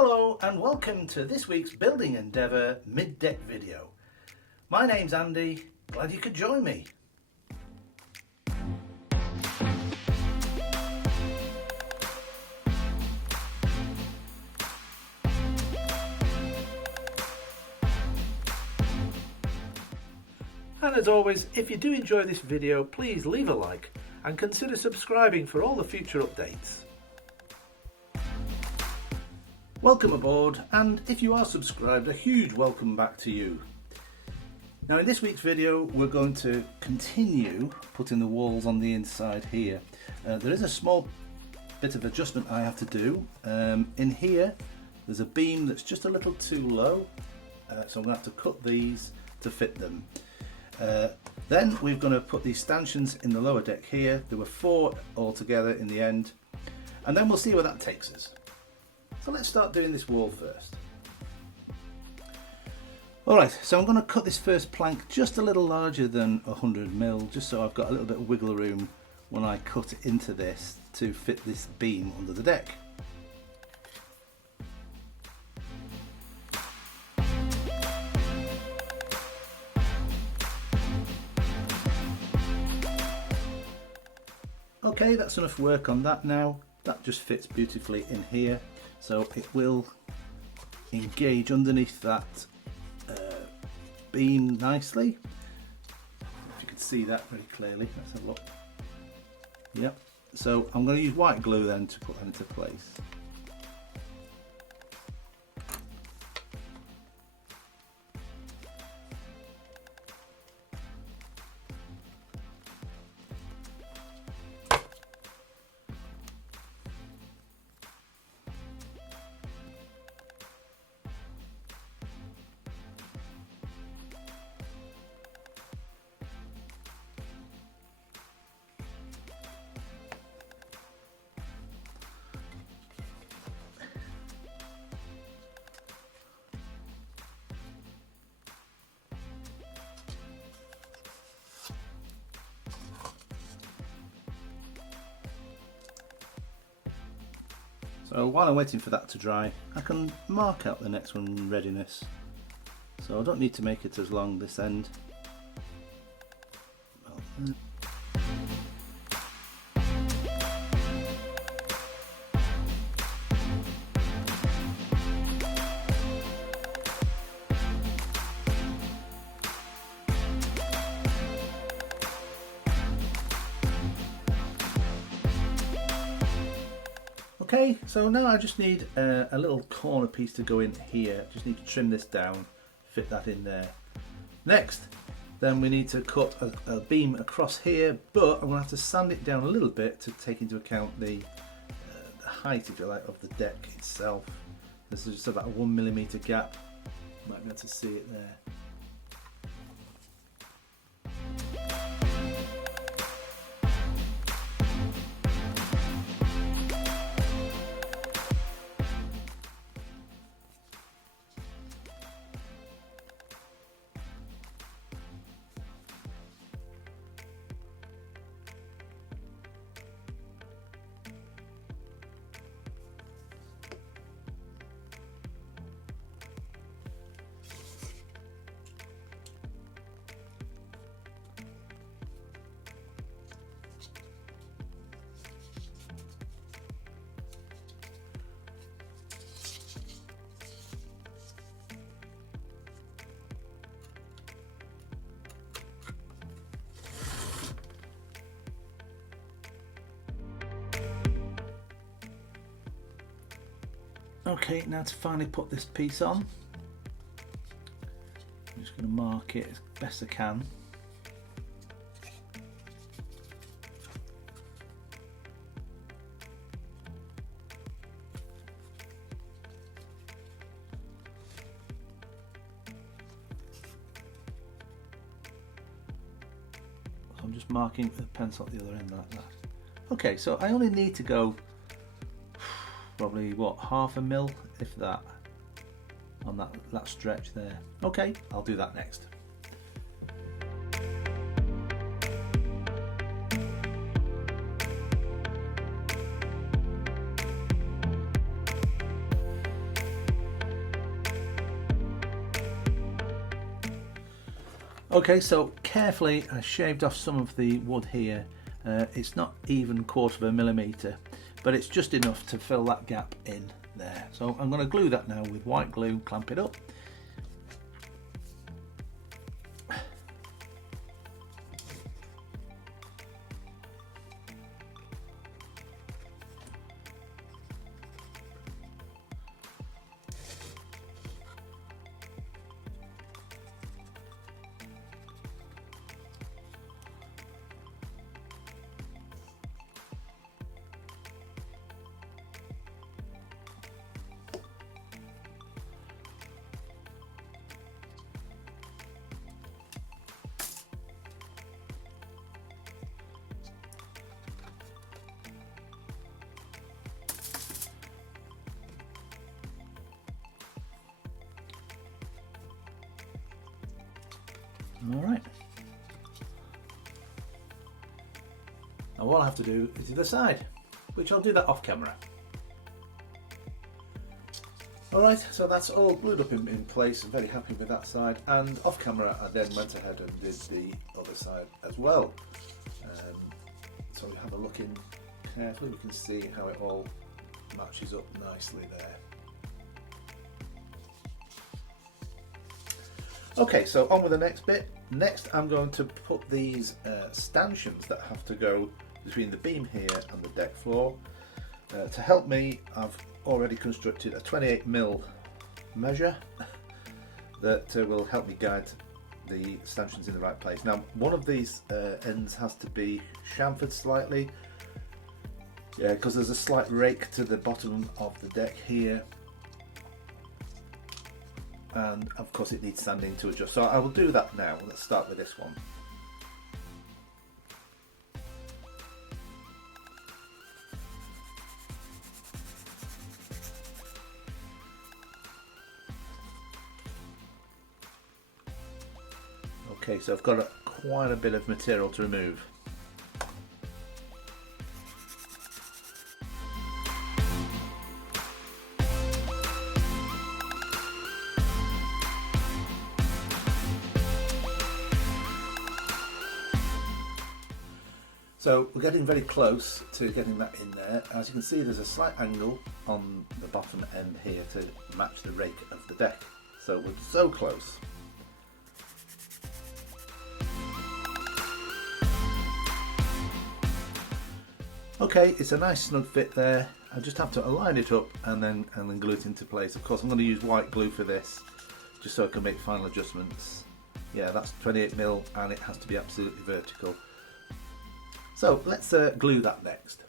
Hello and welcome to this week's Building Endeavour Mid-Deck video. My name's Andy, glad you could join me. And as always, if you do enjoy this video, please leave a like and consider subscribing for all the future updates. Welcome aboard, and if you are subscribed, a huge welcome back to you. Now in this week's video we're going to continue putting the walls on the inside here. There is a small bit of adjustment I have to do. In here there's a beam that's just a little too low, so I'm going to have to cut these to fit them. Then we're going to put these stanchions in the lower deck here. There were 4 altogether in the end, and then we'll see where that takes us. So let's start doing this wall first. Alright, so I'm going to cut this first plank just a little larger than 100mm, just so I've got a little bit of wiggle room when I cut into this to fit this beam under the deck. Okay, that's enough work on that now. That just fits beautifully in here, so it will engage underneath that beam nicely. If you can see that very clearly, let's have a look. Yep, so I'm going to use white glue then to put that into place. So while I'm waiting for that to dry, I can mark out the next one in readiness. So I don't need to make it as long this end. Okay, so now I just need a little corner piece to go in here. Just need to trim this down, fit that in there. Next, then we need to cut a beam across here, but I'm going to have to sand it down a little bit to take into account the height, if you like, of the deck itself. There's just about a 1mm gap. You might be able to see it there. Okay, now to finally put this piece on, I'm just going to mark it as best I can. So I'm just marking with a pencil at the other end like that. Okay, so I only need to go probably what, 1/2 mil, if that, on that stretch there. Okay, I'll do that next. Okay, so carefully I shaved off some of the wood here. It's not even 1/4 millimetre, but it's just enough to fill that gap in there. So I'm going to glue that now with white glue, clamp it up. All right. Now what I have to do is the side, which I'll do that off camera. All right, so that's all glued up in place. I'm very happy with that side. And off camera, I then went ahead and did the other side as well. So we have a look in carefully. We can see how it all matches up nicely there. Okay, so on with the next bit. Next I'm going to put these stanchions that have to go between the beam here and the deck floor. To help me, I've already constructed a 28mm measure that will help me guide the stanchions in the right place. Now one of these ends has to be chamfered slightly, because there's a slight rake to the bottom of the deck here. And of course it needs sanding to adjust, so I will do that now. Let's start with this one. Okay, so I've got quite a bit of material to remove. So we're getting very close to getting that in there. As you can see, there's a slight angle on the bottom end here to match the rake of the deck. So we're so close. Okay, it's a nice snug fit there. I just have to align it up and then glue it into place. Of course, I'm going to use white glue for this, just so I can make final adjustments. Yeah, that's 28mm and it has to be absolutely vertical. So let's glue that next.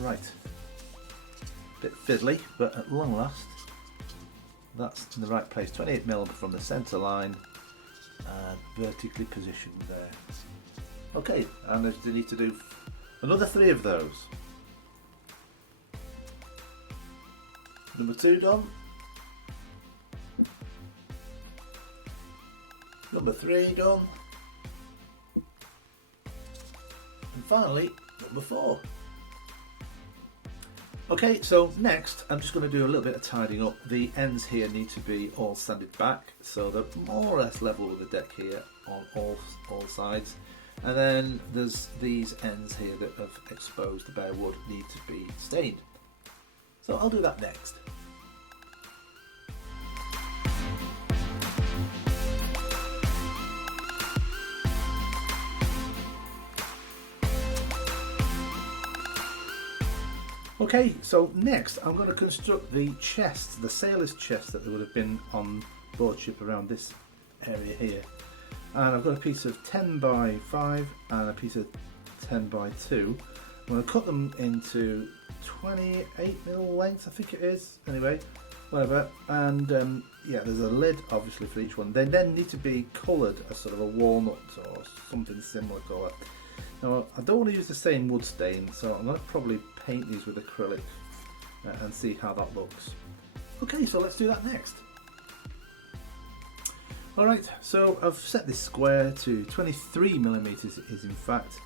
Right, bit fiddly, but at long last that's in the right place. 28mm from the centre line and vertically positioned there. Okay, and I need to do another 3 of those. Number 2 done. Number 3 done. And finally, number 4. Okay, so next I'm just going to do a little bit of tidying up. The ends here need to be all sanded back so they're more or less level with the deck here on all sides. And then there's these ends here that have exposed the bare wood need to be stained. So I'll do that next. Okay, so next I'm going to construct the chest, the sailor's chest that would have been on board ship around this area here. And I've got a piece of 10x5 and a piece of 10x2. I'm going to cut them into 28mm lengths, I think it is. Anyway, whatever, and yeah, there's a lid obviously for each one. They then need to be coloured as sort of a walnut or something similar colour. Now I don't want to use the same wood stain, so I'm going to probably paint these with acrylic and see how that looks. Okay, so let's do that next. Alright, so I've set this square to 23mm it is in fact,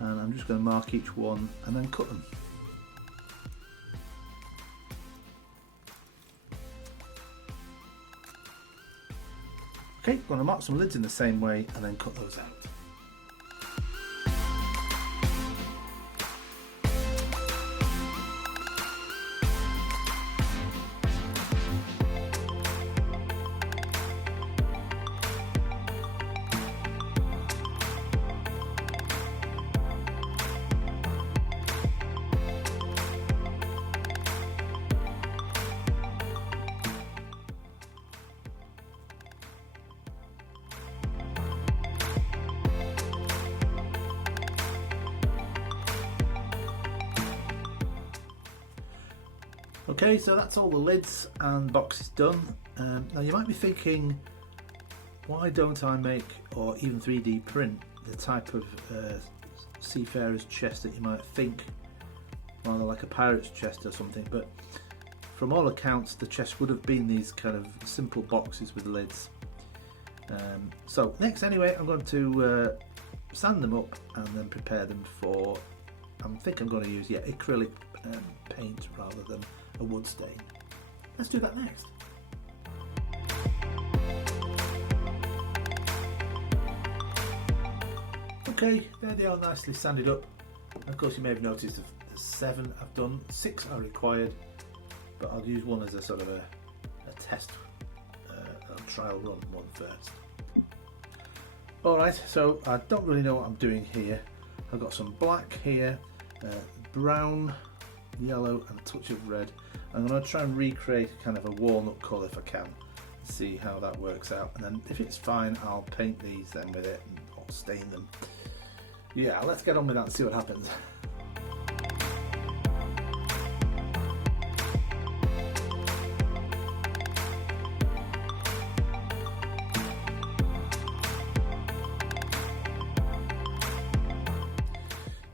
and I'm just going to mark each one and then cut them. Okay, I'm going to mark some lids in the same way and then cut those out. Okay, so that's all the lids and boxes done. Now you might be thinking, why don't I make or even 3D print the type of seafarer's chest that you might think, rather like a pirate's chest or something, but from all accounts the chest would have been these kind of simple boxes with lids. So next anyway, I'm going to sand them up and then prepare them for, I think I'm going to use acrylic paint rather than a wood stain. Let's do that next. Okay, there they are, nicely sanded up. Of course you may have noticed there's 7 I've done, 6 are required, but I'll use one as a sort of a test, a trial run one first. Alright, so I don't really know what I'm doing here. I've got some black here, brown, yellow and a touch of red. I'm going to try and recreate kind of a walnut colour if I can, see how that works out, and then if it's fine I'll paint these then with it or stain them. Yeah, let's get on with that and see what happens.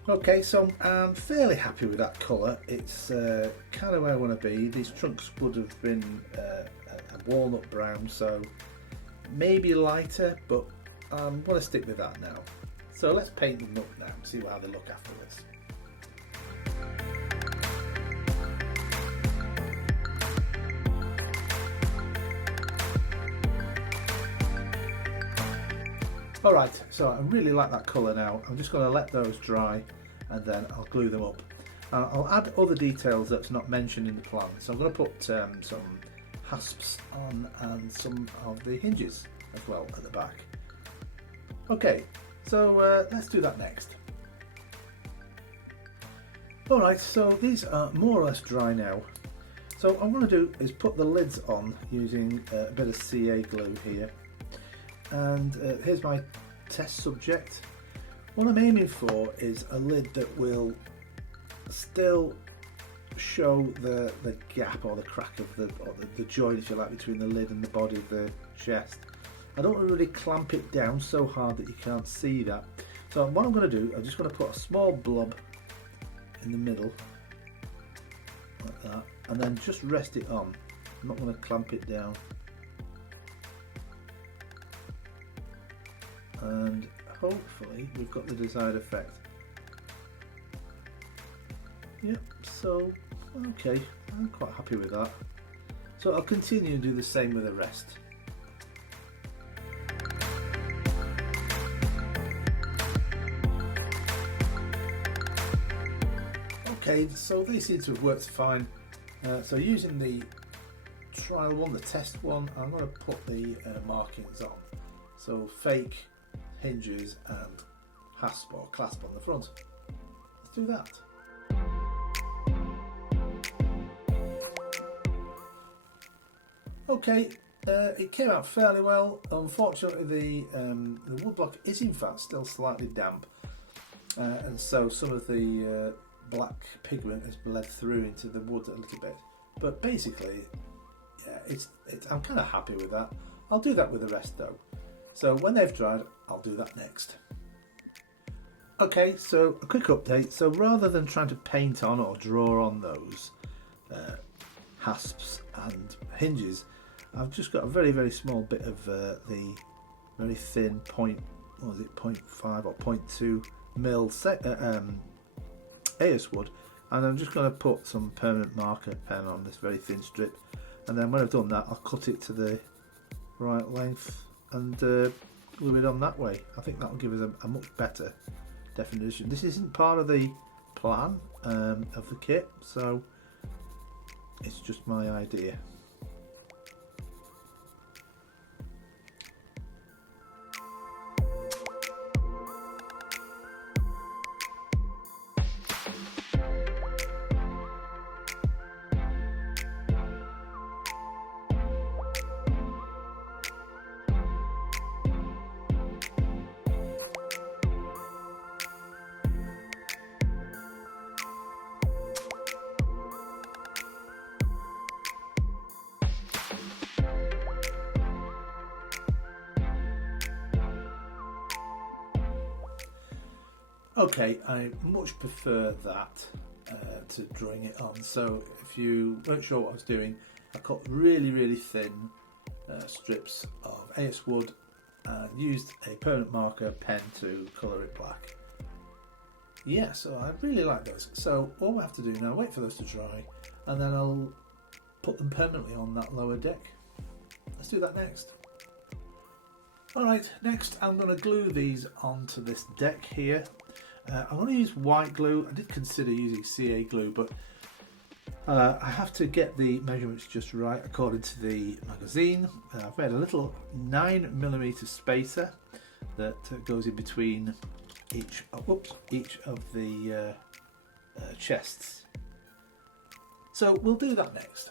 Okay, so I'm fairly happy with that colour. It's kind of where I want to be. These trunks would have been a walnut brown, so maybe lighter, but I'm going to stick with that now. So let's paint them up now and see how they look afterwards. Alright, so I really like that colour now. I'm just going to let those dry and then I'll glue them up. I'll add other details that's not mentioned in the plan. So I'm going to put some hasps on and some of the hinges as well at the back. Okay, so let's do that next. Alright, so these are more or less dry now. So what I'm going to do is put the lids on using a bit of CA glue here. And here's my test subject. What I'm aiming for is a lid that will still show the gap or the crack of the joint, if you like, between the lid and the body of the chest. I don't want to really clamp it down so hard that you can't see that. So what I'm going to do, I'm just going to put a small blob in the middle like that, and then just rest it on. I'm not going to clamp it down. And hopefully we've got the desired effect. Yep, so okay, I'm quite happy with that. So I'll continue and do the same with the rest. Okay, so these seem to have worked fine. So using the trial one, the test one, I'm going to put the markings on. So fake hinges and hasp or clasp on the front. Let's do that. Okay, it came out fairly well. Unfortunately, the woodblock is in fact still slightly damp, and so some of the black pigment has bled through into the wood a little bit. But basically, yeah, I'm kind of happy with that. I'll do that with the rest though. So when they've dried, I'll do that next. Okay, so a quick update. So rather than trying to paint on or draw on those hasps and hinges, I've just got a very, very small bit of the very thin 0.5 or 0.2 mil AS wood, and I'm just going to put some permanent marker pen on this very thin strip, and then when I've done that, I'll cut it to the right length and glue it on that way. I think that will give us a much better definition. This isn't part of the plan of the kit, so it's just my idea. Okay, I much prefer that to drawing it on. So if you weren't sure what I was doing, I cut really, really thin strips of AS wood and used a permanent marker pen to colour it black. Yeah, so I really like those. So all we have to do now, wait for those to dry, and then I'll put them permanently on that lower deck. Let's do that next. Alright, next I'm going to glue these onto this deck here. I'm going to use white glue. I did consider using CA glue, but I have to get the measurements just right according to the magazine. I've made a little 9mm spacer that goes in between each of the chests. So we'll do that next.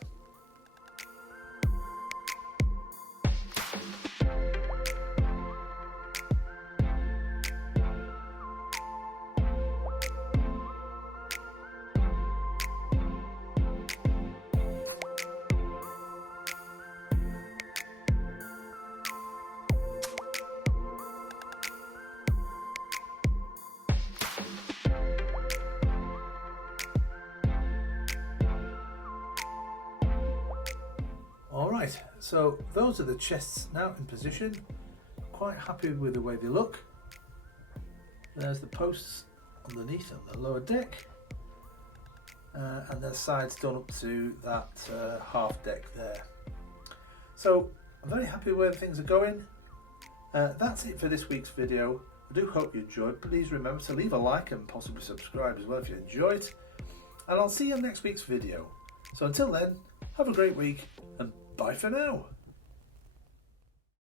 Alright, so those are the chests now in position. Quite happy with the way they look. There's the posts underneath on the lower deck, and the sides done up to that half deck there. So I'm very happy where things are going. That's it for this week's video. I do hope you enjoyed. Please remember to leave a like and possibly subscribe as well if you enjoyed. And I'll see you in next week's video. So until then, have a great week and bye for now.